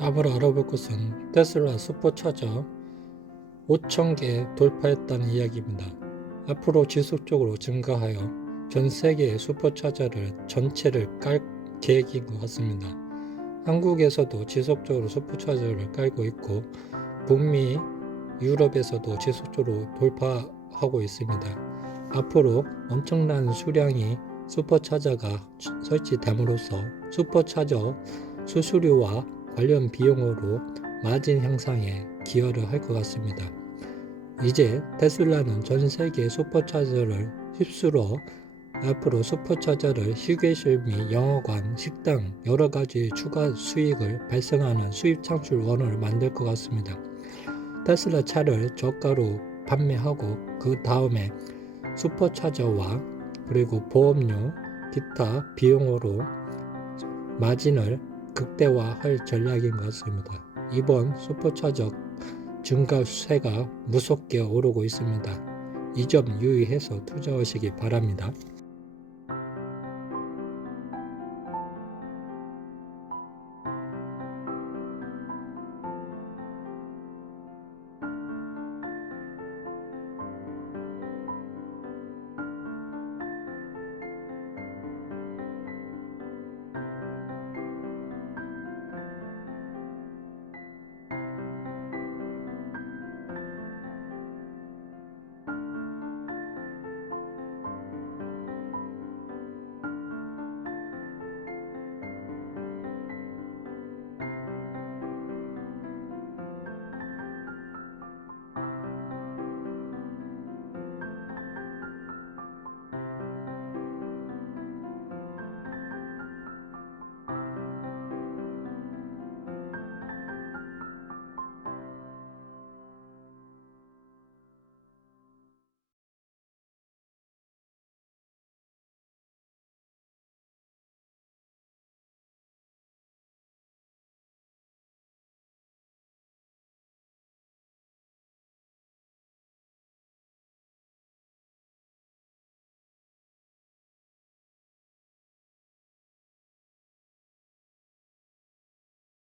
앞으로 알아볼 것은 테슬라 슈퍼차저 5,000개 돌파했다는 이야기입니다. 앞으로 지속적으로 증가하여 전 세계의 슈퍼차저를 전체를 깔 계획인 것 같습니다. 한국에서도 지속적으로 슈퍼차저를 깔고 있고 북미, 유럽에서도 지속적으로 돌파하고 있습니다. 앞으로 엄청난 수량이 슈퍼차저가 설치됨으로써 슈퍼차저 수수료와 관련 비용으로 마진 향상에 기여를 할 것 같습니다. 이제 테슬라는 전 세계 슈퍼차저를 휩쓸어 앞으로 슈퍼차저를 휴게실 및 영어관, 식당 여러 가지 추가 수익을 발생하는 수입 창출 원을 만들 것 같습니다. 테슬라 차를 저가로 판매하고 그 다음에 슈퍼차저와 그리고 보험료, 기타 비용으로 마진을 극대화할 전략인 것 같습니다. 이번 슈퍼차저 증가세가 무섭게 오르고 있습니다. 이 점 유의해서 투자하시기 바랍니다.